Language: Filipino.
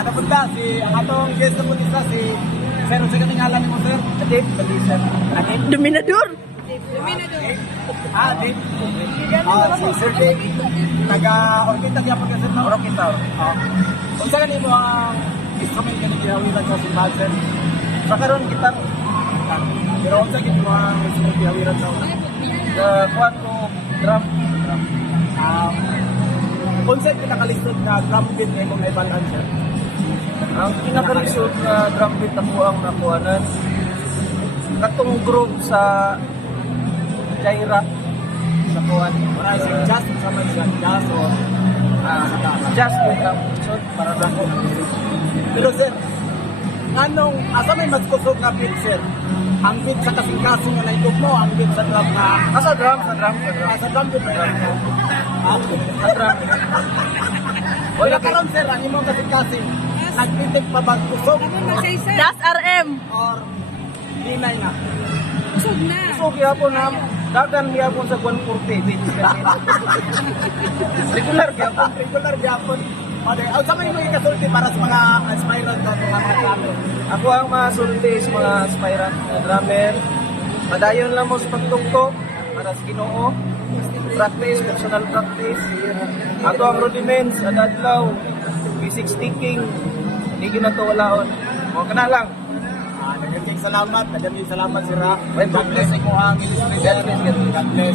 Ano po ba? Ang atong guest na po nila si Sir, sa kaming alam mo sir? Adip, dali sir. Adip? Dominador. Adip. Si Sir Dip. Taga-Orquita kaya pagka sir na? Orquita. Kung saan mo ang instrument ka ni Gihawiran sa simbahan sir? Sa karon kita. Pero kung saan mo ang instrument Gihawiran sa kuwan ko drum. Kung saan pinakalisod na drum beat na mong naibalaan sir? Ang pinakalisod na drum beat na po ang nakuhanan katong groove sa Jaira sa kuhan. Para si jazz sa man siya, jazz o Just with ang so, para lang ko. pero sir, anong, asa may mas kusog na beat sir? Ang beat sa kasing-kasing na naitog mo, ang beat sa drum na... Sa drum. Sa drum beat na drum. Sa drum. Wala karon sir, ang imong kasing-kasing, nagtitik pa ba kusog? Das RM. Or dinay na? So kaya po na dagan niya po sa 140 beats. Regular kaya po. Regular gyapon. Okay, sa may mga ikasulti para sa mga aspirant na mga drummer. Ako ang masulti sa mga aspirant na drummer. Padayon lang mo sa pagtugtog para sa Ginoo. Practice, personal practice. Ato ang rudiments, adadlaw, basic sticking, hindi ginatawalaon. O kana lang. Nagandang salamat sir ha. God bless. God bless. God bless.